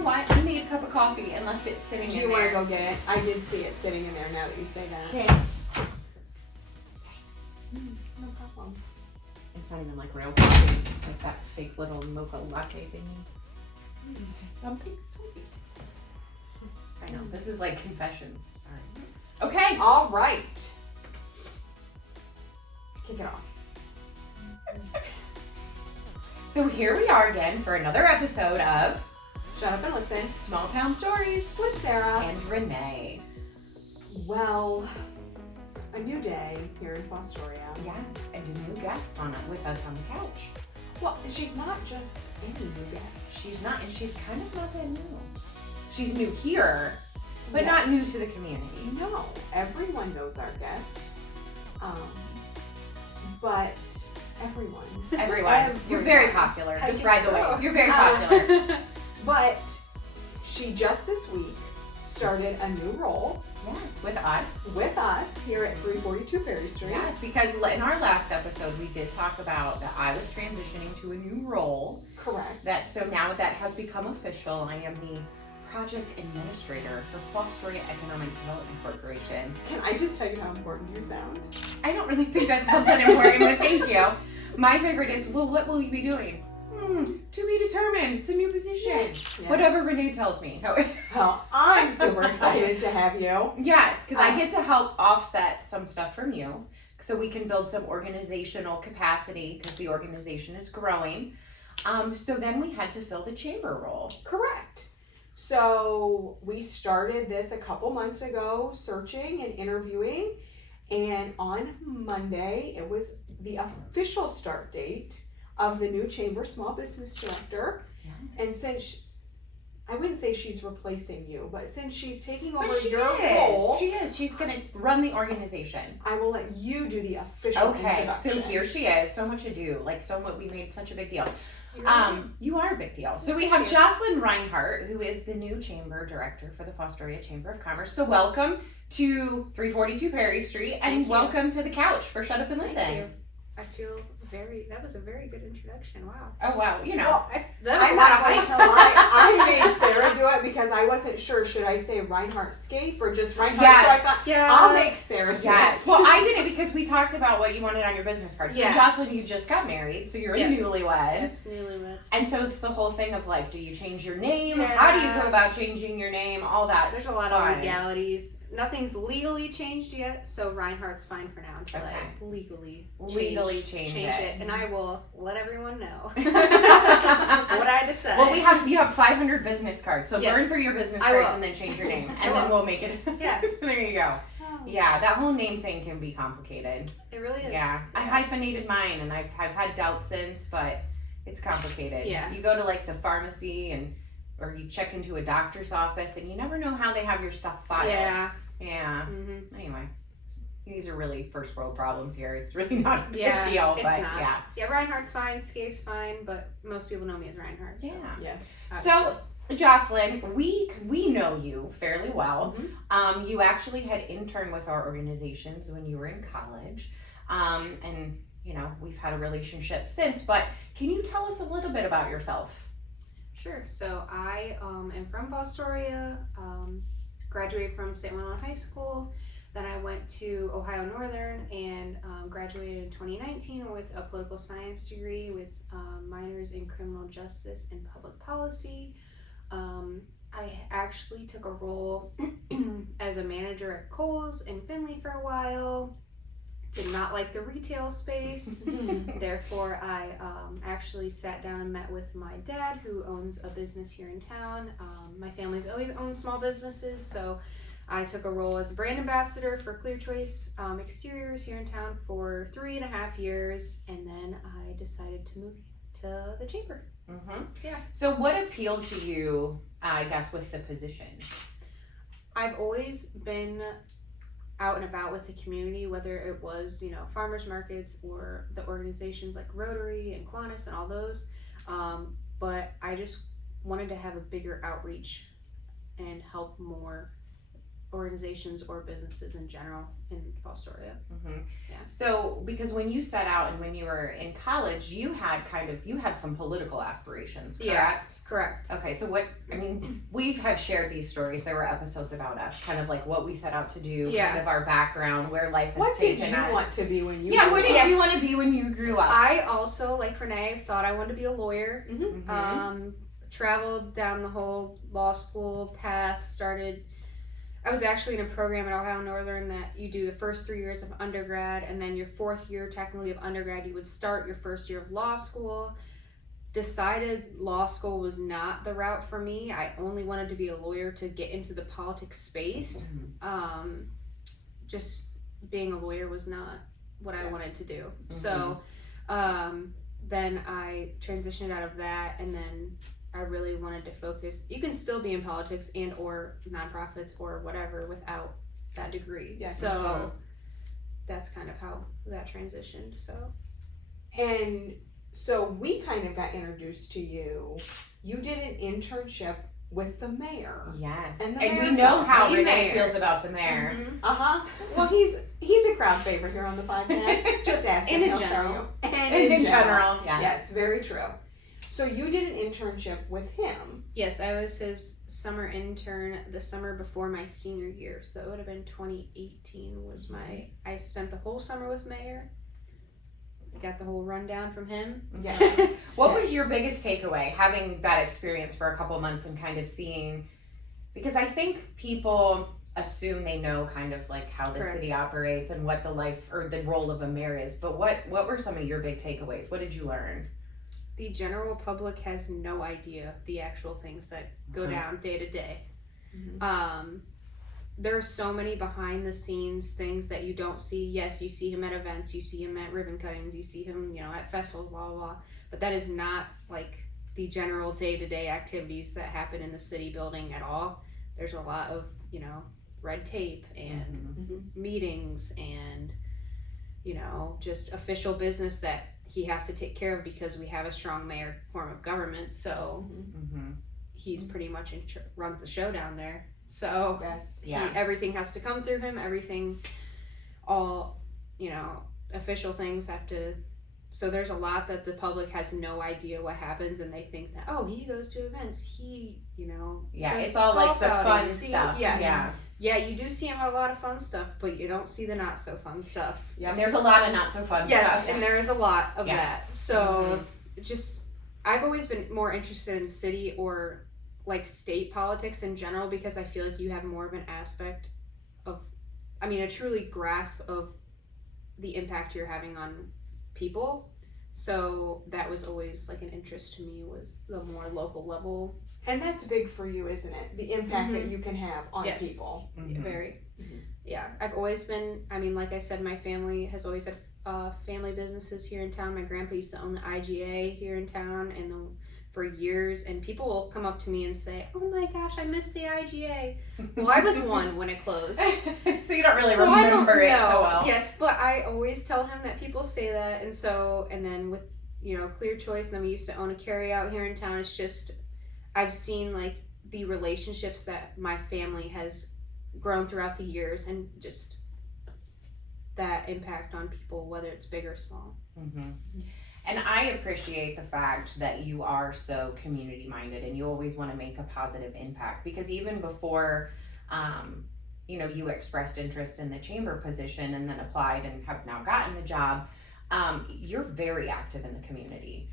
know what? I made a cup of coffee and left it sitting in there. Do you want to go get it? I did see it sitting in there now that you say that. Yes. No problem. It's not even like real coffee. It's like that fake little mocha latte thingy. Something sweet. I know. This is like confessions. I'm sorry. Okay. All right. Kick it off. So here we are again for another episode of Shut Up and Listen. Small Town Stories With Sarah. and Renee. Well, a new day here in Fostoria. Yes, and a new guest with us on the couch. Well, she's not just any new guest. She's not, and she's kind of not that new. She's new here, but Yes. not new to the community. No, everyone knows our guest. But everyone. You're very popular. I Just guess ride the so. wave. You're very popular. But she just this week started a new role Yes, with us. with us here at 342 Perry Street. Yes, because in our last episode we did talk about that I was transitioning to a new role. Correct. So now that has become official. I am the project administrator for Fostoria Economic Development Corporation. Can I just tell you how important you sound? I don't really think that sounds that important, but thank you. My favorite is, well, what will you be doing? To be determined. It's a new position. Yes. Whatever Renee tells me. No. Well, I'm super excited to have you. Yes, because I get to help offset some stuff from you so we can build some organizational capacity because the organization is growing. So then we had to fill the chamber role. Correct. So we started this a couple months ago, searching and interviewing. And on Monday, it was the official start date of the new Chamber Small Business Director. Yes. And since, I wouldn't say she's replacing you, but since she's taking over But she your is. role, She is. She's going to run the organization. I will let you do the official Okay, introduction. so here she is. So much ado. We made such a big deal. You're You are a big deal. So we have Jocelyn Reinhart, who is the new chamber director for the Fostoria Chamber of Commerce. So welcome to 342 Perry Street, and Thank you. welcome to the couch for Shut Up and Listen. Thank you. I feel that was a very good introduction. Wow. Oh wow, you know. Well, That was I'm a lot not of going hype. to lie. I made Sarah do it because I wasn't sure. Should I say Reinhart Scaife or just Reinhart? Yes. So I thought, Yeah. I'll make Sarah do Yes. it. Well, I did it because we talked about what you wanted on your business card. So Yeah. Jocelyn, you just got married, so you're Yes. a newlywed. Yes, newlywed. And so it's the whole thing of like, do you change your name? Yeah. How do you go about changing your name? All that. There's a lot fun. of legalities. Nothing's legally changed yet, so Reinhardt's fine for now until Okay. I legally change it. And I will let everyone know what I decide. Well, you have 500 business cards, so Yes. burn for your business I cards will. and then change your name, I and then will. we'll make it. Yeah. There you go. Oh. Yeah, that whole name thing can be complicated. It really is. Yeah, I hyphenated mine, and I've had doubts since, but it's complicated. Yeah. You go to like the pharmacy or you check into a doctor's office, and you never know how they have your stuff filed. Yeah. Yeah. Mm-hmm. Anyway, these are really first world problems here. It's really not a big Yeah, deal, it's but not. yeah. Yeah, Reinhardt's fine, Scaife's fine, but most people know me as Reinhardt. So. Yeah. Yes. So, Jocelyn, we know you fairly well. Mhm. You actually had interned with our organizations when you were in college, and you know we've had a relationship since. But can you tell us a little bit about yourself? Sure. So I am from Fostoria, graduated from St. Leon High School. Then I went to Ohio Northern and graduated in 2019 with a political science degree with minors in criminal justice and public policy. I actually took a role as a manager at Kohl's in Findlay for a while. Did not like the retail space. Therefore, I actually sat down and met with my dad, who owns a business here in town. My family's always owned small businesses, so I took a role as a brand ambassador for Clear Choice Exteriors here in town for 3.5 years, and then I decided to move to the chamber. Mm-hmm. Yeah. So, what appealed to you, I guess, with the position? I've always been out and about with the community, whether it was, farmers markets or the organizations like Rotary and Kiwanis and all those. But I just wanted to have a bigger outreach and help more organizations or businesses in general in Fostoria. Yeah. So, because when you set out and when you were in college, you had some political aspirations, correct? Yeah, correct. Okay, so we have shared these stories. There were episodes about us, kind of like what we set out to do, kind of our background, where life has taken us. What did you want to be when you what did you want to be when you grew up? I also, like Renee, thought I wanted to be a lawyer. Traveled down the whole law school path, I was actually in a program at Ohio Northern that you do the first 3 years of undergrad, and then your 4th year technically of undergrad, you would start your first year of law school. Decided law school was not the route for me. I only wanted to be a lawyer to get into the politics space. Just being a lawyer was not what I wanted to do. So then I transitioned out of that, and then I really wanted to focus. You can still be in politics and or nonprofits or whatever without that degree. Yes. So that's kind of how that transitioned. And so we kind of got introduced to you. You did an internship with the mayor. Yes. And we know how Renee mayor. feels about the mayor. Well, he's a crowd favorite here on the podcast. Just ask him. And in he'll tell general. you. And In general, yes. Yes, very true. So you did an internship with him. Yes, I was his summer intern the summer before my senior year. So it would have been 2018 was I spent the whole summer with Mayor. Got the whole rundown from him. Yes. What was your biggest takeaway, having that experience for a couple months and kind of seeing, because I think people assume they know kind of like how the city operates and what the life or the role of a mayor is, but what were some of your big takeaways? What did you learn? The general public has no idea the actual things that go down day to day. There are so many behind the scenes things that you don't see. Yes, you see him at events, you see him at ribbon cuttings, you see him, at festivals, blah, blah, blah. But that is not like the general day-to-day activities that happen in the city building at all. There's a lot of, red tape and meetings and, just official business that he has to take care of because we have a strong mayor form of government. So he's pretty much runs the show down there. So everything has to come through him. Everything, all, official things have to. So there's a lot that the public has no idea what happens, and they think that he goes to events. He, does it's all like the fun outings. stuff. Yeah, you do see him a lot of fun stuff, but you don't see the not so fun stuff. Yeah, there's a lot of not so fun stuff. Yes, and there is a lot of that. So I've always been more interested in city or like state politics in general because I feel like you have more of an aspect of, a truly grasp of the impact you're having on people. So that was always like an interest to me, was the more local level. And that's big for you, isn't it? The impact that you can have on people. Very. Yeah, I've always been, like I said, my family has always had family businesses here in town. My grandpa used to own the IGA here in town and for years, and people will come up to me and say, "Oh my gosh, I miss the IGA." Well, I was one when it closed. So you don't really remember it so well. Yes, but I always tell him that people say that, and then with, Clear Choice, and then we used to own a carryout here in town. It's just, I've seen like the relationships that my family has grown throughout the years and just that impact on people, whether it's big or small. And I appreciate the fact that you are so community minded and you always want to make a positive impact, because even before you expressed interest in the chamber position and then applied and have now gotten the job, you're very active in the community.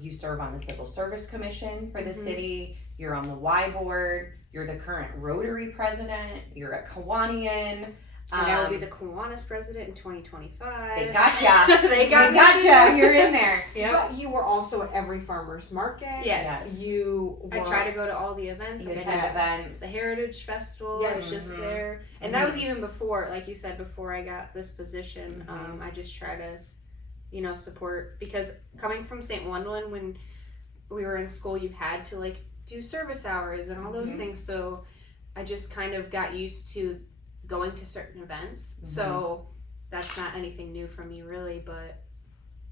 You serve on the Civil Service Commission for the city, you're on the Y board, you're the current Rotary president, you're a Kiwanian. And I will be the Kiwanis president in 2025. They gotcha. They gotcha. You're in there. But you were also at every farmer's market. Yes. I try to go to all the events. You attend events. The Heritage Festival. I was just there. And that was even before, like you said, before I got this position. I just try to, support, because coming from St. Wendland, when we were in school, you had to like do service hours and all those things. So I just kind of got used to going to certain events. So that's not anything new for me really, but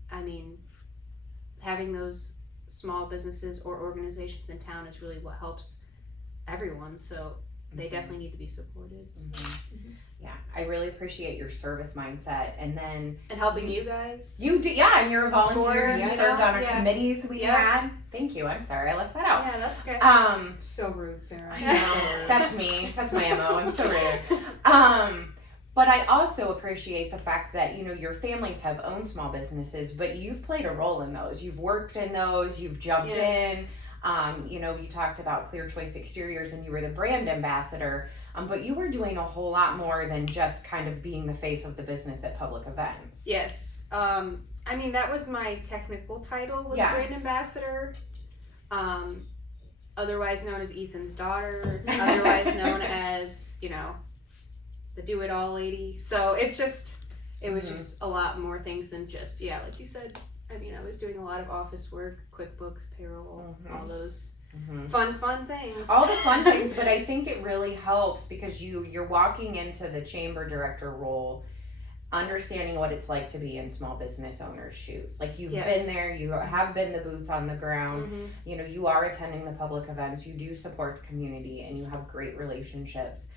having those small businesses or organizations in town is really what helps everyone. So they definitely need to be supported. So. Yeah, I really appreciate your service mindset, and then helping you guys. You do, yeah, and you're a volunteer. You served on our committees we had. Thank you. I'm sorry, I left that out. Yeah, that's okay. So rude, Sarah. I know. That's me. That's my MO. I'm so rude. But I also appreciate the fact that, you know, your families have owned small businesses, but you've played a role in those. You've worked in those. You've jumped in. You know, you talked about Clear Choice Exteriors, and you were the brand ambassador. But you were doing a whole lot more than just kind of being the face of the business at public events. Yes. I mean, that was my technical title, was brand ambassador. Otherwise known as Ethan's daughter. Otherwise known as, you know, the do-it-all lady. So it was just a lot more things than just, like you said. I mean, I was doing a lot of office work, QuickBooks, payroll, all those fun things. All the fun things, but I think it really helps because you're walking into the chamber director role, understanding what it's like to be in small business owners' shoes. Like, you've been there, you have been the boots on the ground, you know, you are attending the public events, you do support the community, and you have great relationships.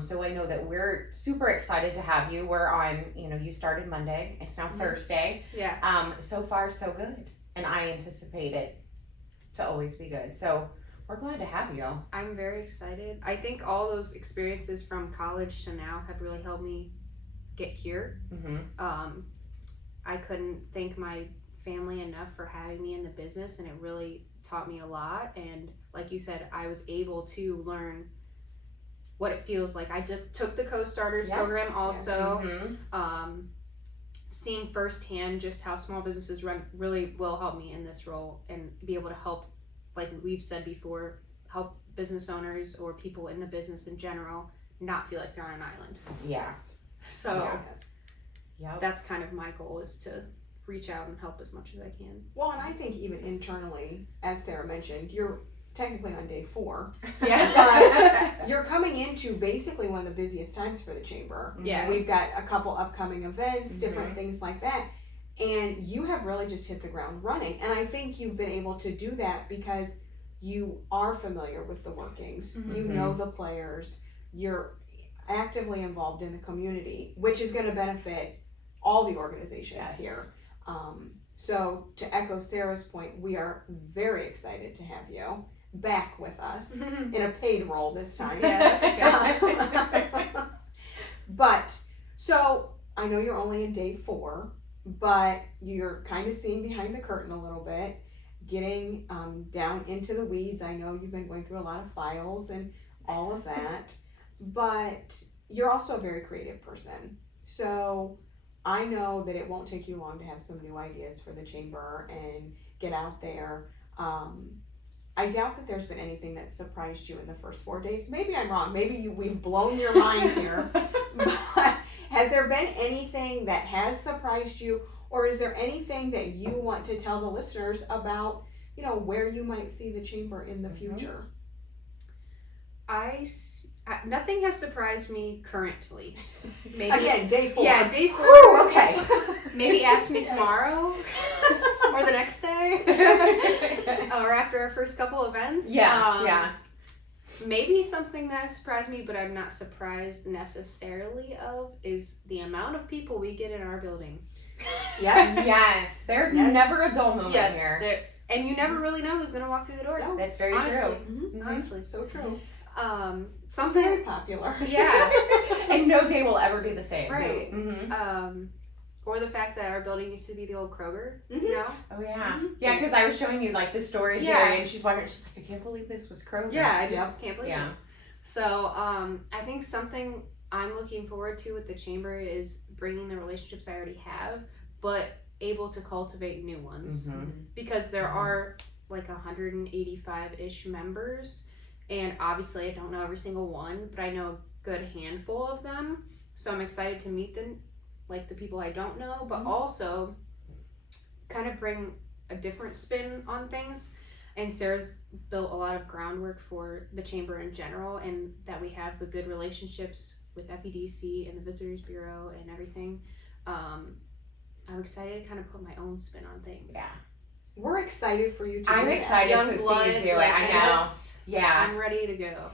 So I know that we're super excited to have you. We're on, you know, you started Monday, it's now Thursday. Yeah. So far so good, and I anticipate it to always be good. So we're glad to have you. I'm very excited. I think all those experiences from college to now have really helped me get here. I couldn't thank my family enough for having me in the business, and it really taught me a lot. And like you said, I was able to learn what it feels like. I took the Co-Starters program also. Seeing firsthand just how small businesses run really will help me in this role, and be able to help, like we've said before, help business owners or people in the business in general not feel like they're on an island. Yes. So that's kind of my goal, is to reach out and help as much as I can. Well, and I think even internally, as Sarah mentioned, you're technically on day 4. But you're coming into basically one of the busiest times for the chamber. Yeah. We've got a couple upcoming events, different things like that. And you have really just hit the ground running. And I think you've been able to do that because you are familiar with the workings. You know the players. You're actively involved in the community, which is going to benefit all the organizations here. So to echo Sarah's point, we are very excited to have you back with us in a paid role this time. Yeah, that's okay. But so I know you're only in day 4, but you're kind of seeing behind the curtain a little bit, getting down into the weeds. I know you've been going through a lot of files and all of that, but you're also a very creative person. So I know that it won't take you long to have some new ideas for the chamber and get out there. I doubt that there's been anything that surprised you in the first 4 days. Maybe I'm wrong. Maybe we've blown your mind here. But has there been anything that has surprised you, or is there anything that you want to tell the listeners about, you know, where you might see the chamber in the future? Nothing has surprised me currly. Maybe again, day 4. Yeah, day 4. Ooh, okay. Maybe ask me tomorrow or the next day or after our first couple events. Maybe something that surprised me, but I'm not surprised necessarily of, is the amount of people we get in our building. Yes. There's never a dull moment here. And you never really know who's going to walk through the door. No, that's very honestly. true. Honestly. So true. Something very popular. Yeah. And no day will ever be the same. Right. Or the fact that our building used to be the old Kroger. No? Oh yeah. Yeah, because I was showing you like the story here, and she's walking. She's like, I can't believe this was Kroger. Yeah, I just can't believe it. So I think something I'm looking forward to with the chamber is bringing the relationships I already have, but able to cultivate new ones, because there are like 185-ish members, and obviously I don't know every single one, but I know a good handful of them. So I'm excited to meet them, like the people I don't know, but also kind of bring a different spin on things. And Sarah's built a lot of groundwork for the chamber in general, and that we have the good relationships with FEDC and the Visitors Bureau and everything. I'm excited to kind of put my own spin on things. Yeah. we're excited for you to I'm do excited Young to blood, see you do like, it. I know. Yeah. I'm ready to go.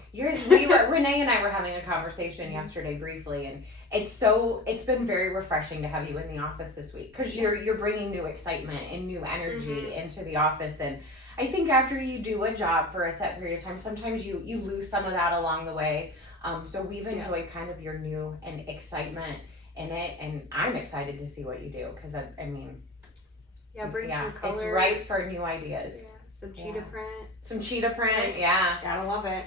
Renee and I were having a conversation yesterday briefly, and it's been very refreshing to have you in the office this week, because you're bringing new excitement and new energy into the office. And I think after you do a job for a set period of time, sometimes you lose some of that along the way. So we've enjoyed kind of your new and excitement in it, and I'm excited to see what you do, because I mean, Bring some color. It's ripe for new ideas. Yeah. Some cheetah print. Some cheetah print, Gotta love it.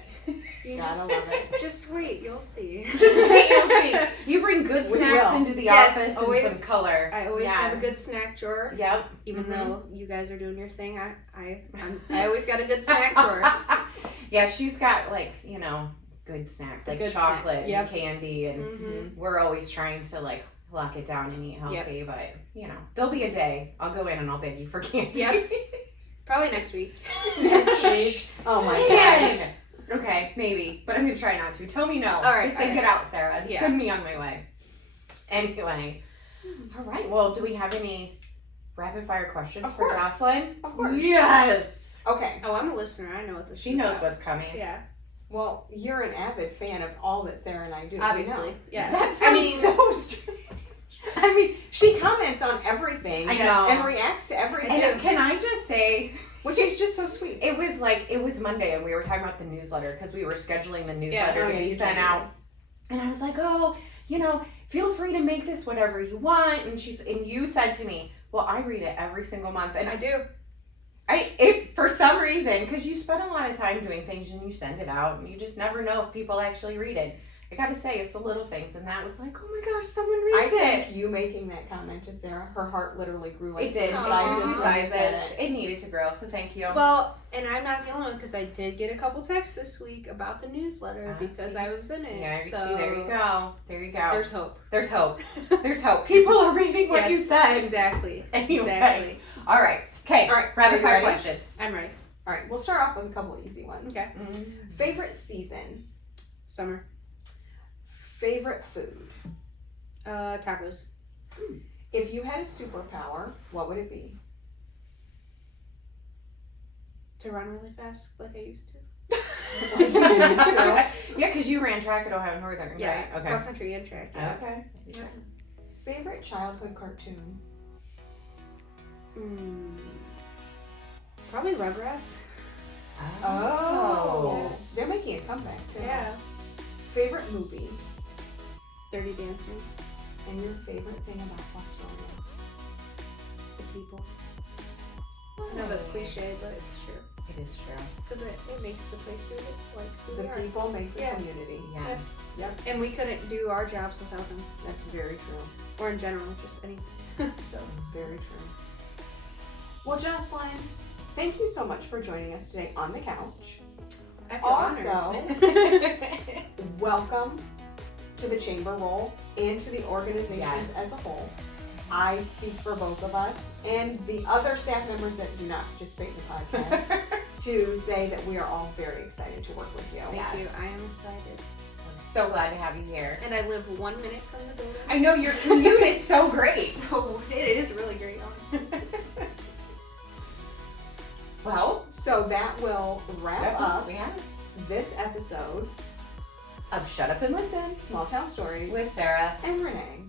Love it. Just wait, you'll see. Just wait, you'll see. You bring good snacks into the office always, and some color. I always have a good snack drawer. Yep. Even though you guys are doing your thing, I always got a good snack drawer. Yeah, she's got good snacks like chocolate and candy, and we're always trying to lock it down and eat healthy. But there'll be a day I'll go in and I'll beg you for candy. Yep. Probably next week. Next week. Oh my gosh. Okay, maybe, but I'm gonna try not to. Tell me no. All right. Just say get out, Sarah. Yeah. Send me on my way. Anyway, all right. Well, do we have any rapid fire questions for Jocelyn? Of course. Yes. Okay. Oh, I'm a listener. I know what this. She knows what's coming. Yeah. Well, you're an avid fan of all that Sarah and I do. Obviously. We know. Yeah. That sounds so strange. I mean, she comments on everything I know. and reacts to everything. And can I just say, which is just so sweet. it was Monday and we were talking about the newsletter, because we were scheduling the newsletter to be sent out. And I was like, feel free to make this whatever you want. And you said to me, well, I read it every single month. And I do. For some reason, because you spend a lot of time doing things and you send it out and you just never know if people actually read it. I gotta say, it's the little things, and that was like, oh my gosh, someone reads it. I think you making that comment to Sarah, her heart literally grew like it did. two Sizes. It needed to grow, so thank you. Well, and I'm not the only one, because I did get a couple texts this week about the newsletter because I was in it. Yeah, so see, there you go. There you go. There's hope. There's hope. There's hope. People are reading what you said. Exactly. Anyway. Exactly. All right. Okay. All right. Rapid fire ready? questions. I'm ready. All right, we'll start off with a couple of easy ones. Okay. Favorite season? Summer. Favorite food? Tacos. If you had a superpower, what would it be? To run really fast like I used to. Yeah, because you ran track at Ohio Northern, Yeah. right? Okay. Cross country and track. Yeah. Okay. Yeah. Favorite childhood cartoon? Probably Rugrats. Oh. Yeah. They're making a comeback too. Yeah. Favorite movie? Dirty Dancing. And your favorite thing about Fostoria? The people. I know that's cliche, but it's true. It is true. Because it makes the place suited like who The we are. people make the community. Yes. Yep. And we couldn't do our jobs without them. That's very true. Or in general, just anything. So. Very true. Well, Jocelyn, thank you so much for joining us today on the couch. I feel honored. Welcome to the chamber role and to the organizations as a whole. I speak for both of us and the other staff members that do not participate in the podcast to say that we are all very excited to work with you. Thank you. I am excited. I'm so glad to have you here. And I live 1 minute from the building. I know your commute is so great. So it is really great, honestly. Well, so that will wrap up Yes. this episode Of Shut Up and Listen Small Town Stories with Sarah and Renee.